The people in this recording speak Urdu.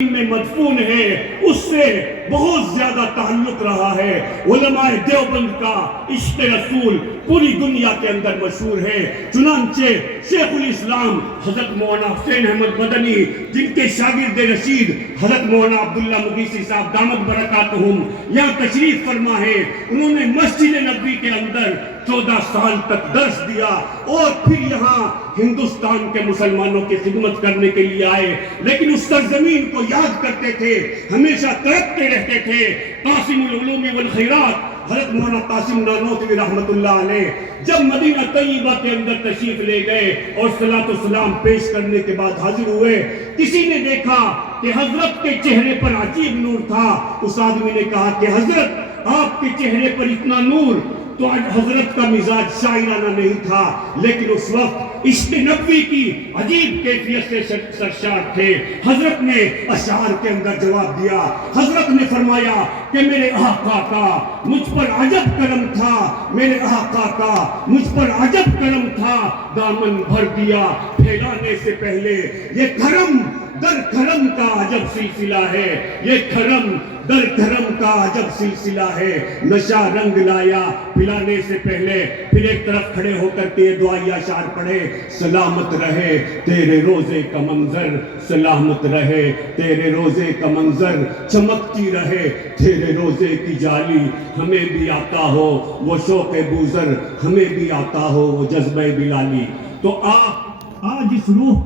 میں مدفون ہے اس سے بہت زیادہ تعلق رہا ہے۔ علماء دیوبند کا عشق رسول پوری دنیا کے اندر مشہور ہے۔ چنانچہ شیخ الاسلام حضرت مولانا حسین احمد مدنی، جن کے شاگرد رشید حضرت مولانا عبداللہ مغیثی صاحب دامت برکاتہم یہاں تشریف فرما ہے، انہوں نے مسجد نبوی کے اندر 14 سال تک درس دیا اور پھر یہاں ہندوستان کے مسلمانوں کی خدمت کرنے کے لیے آئے، لیکن اس سرزمین کو یاد کرتے تھے، ہمیشہ تڑپتے رہتے تھے۔ قاسم العلوم والخیرات حضرت مولانا قاسم نانوتوی رحمت اللہ علیہ جب مدینہ طیبہ کے اندر تشریف لے گئے اور صلاۃ و سلام پیش کرنے کے بعد حاضر ہوئے، کسی نے دیکھا کہ حضرت کے چہرے پر عجیب نور تھا۔ اس آدمی نے کہا کہ حضرت آپ کے چہرے پر اتنا نور، تو حضرت کا مزاج شاعرانہ نہیں تھا، لیکن اس وقت عشق نبوی کی عجیب کیفیت سے سرشار تھے۔ حضرت نے اشعار کے اندر جواب دیا، حضرت نے فرمایا کہ میرے آقا کا مجھ پر عجب کرم تھا، میرے آقا کا مجھ پر عجب کرم تھا، دامن بھر دیا پھیلانے سے پہلے، یہ کرم در کرم کا عجب سلسلہ ہے، یہ کرم در کرم کا عجب سلسلہ ہے، نشہ رنگ لایا پلانے سے پہلے۔ پھر ایک طرف کھڑے ہو کر کے دعائیہ اشعار پڑھے، سلامت رہے تیرے روزے کا منظر، سلامت رہے تیرے روزے کا منظر، چمکتی رہے تیرے روزے کی جالی، ہمیں بھی آتا ہو وہ شوق بوزر، ہمیں بھی آتا ہو وہ جذبہ بلالی۔ تو آج اس روح